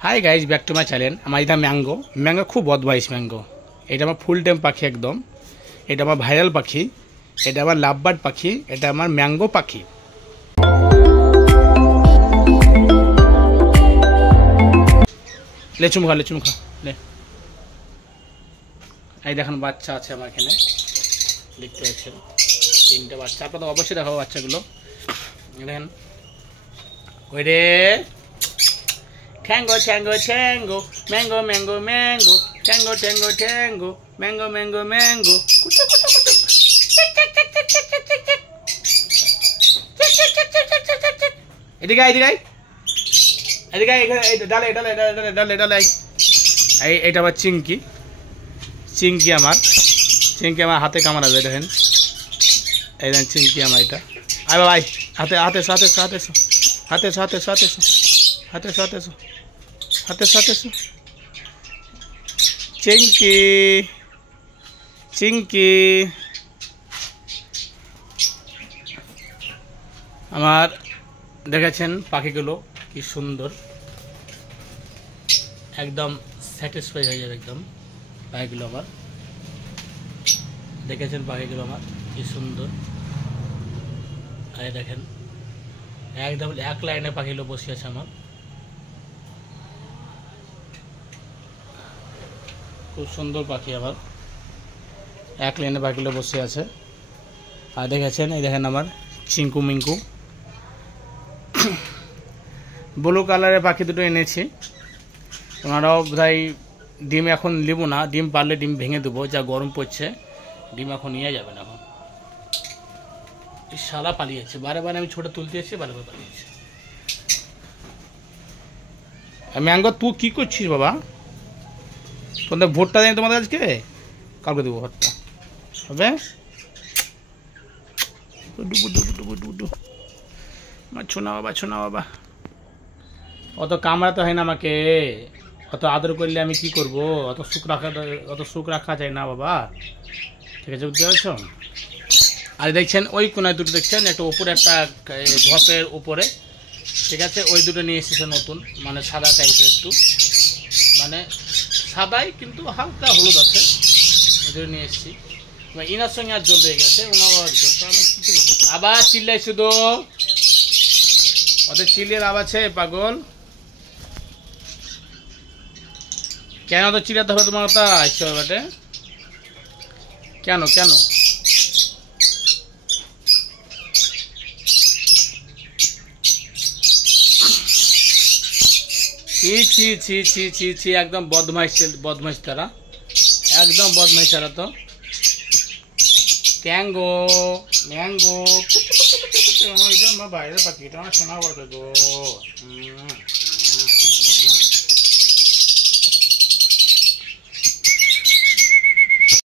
Hi guys back to my channel हमारे इधर mango mango खूब बदमाइश मैंगो এটা ফুল টাইম পাখি একদম এটা আমার ভাইরাল পাখি এটা আমার লাভবার্ড পাখি এটা আমার ম্যাঙ্গো পাখি লে চুমুখা লে এই দেখেন বাচ্চা আছে আমার এখানে দেখতে পাচ্ছেন তিনটা বাচ্চা আপনাদের অবশ্যই দেখাবো বাচ্চাগুলো দেখেন ওই রে Tango, tango, tango, mango, mango, mango, tango, tango, tango, mango, mango, mango. Kutu, kutu, kutu. এদিকে ডালে এটা আবার চিংকি আমার হাতে কামড়াবে দেখেন এই দেখেন চিংকি আমার এটা আয় বাবা হাতে চিংকি আমার দেখেছেন পাখিগুলো কি সুন্দর একদম স্যাটিসফাই হয়ে যাবে একদম পাখিগুলো আমার দেখেছেন পাখিগুলো আমার কি সুন্দর এই দেখেন একদম এক লাইনে পাখিগুলো বসে আছে আমার খুব সুন্দর পাখি আবার এক লাইনে পাখিগুলো বসে আছে আর দেখেছেন এই দেখেন আমার চিঙ্কু মিঙ্কু ব্লু কালারের পাখি দুটো এনেছি ওনারাও বোধহয় ডিম এখন নেব না ডিম পারলে ডিম ভেঙে দেবো যা গরম পড়ছে ডিম এখন নিয়ে যাবে না এখন শালা পালিয়েছে বারে আমি ছোট তুলতে এসেছি বারে পালিয়েছে ম্যাঙ্গো তুই কি করছিস বাবা তোদের ভোটটা দেন তোমাদের আজকে কালকে দেবো ভোটটা হবে ছোনা বাবা অত কামড়াতে হয় না আমাকে অত আদর করলে আমি কি করব অত সুখ রাখা যায় না বাবা ঠিক আছে বুঝতে পারছো আর দেখছেন ওই কোনায় দুটো দেখছেন একটা উপরে একটা ঝপের উপরে ঠিক আছে ওই দুটো নিয়ে এসেছে নতুন মানে সাদা টাইপের একটু মানে সাদাই কিন্তু হালকা হলুদ আছে ওই দুটো নিয়ে এসেছি ইনার সঙ্গে আর জল হয়ে গেছে ওনার আমি কিছু আবার চিল্লাই শুধু ওদের চিল্লের আওয়াজ আছে পাগল কেন তো চিল্লাতে হবে তোমার কথা আসছে ব্যাপারে কেন ছি একদম বদমাইশ তারা একদম বদমাইশ তারা তো ম্যাঙ্গো আমার বাইরের পাখি এটা আমার শোনা পড়বে গো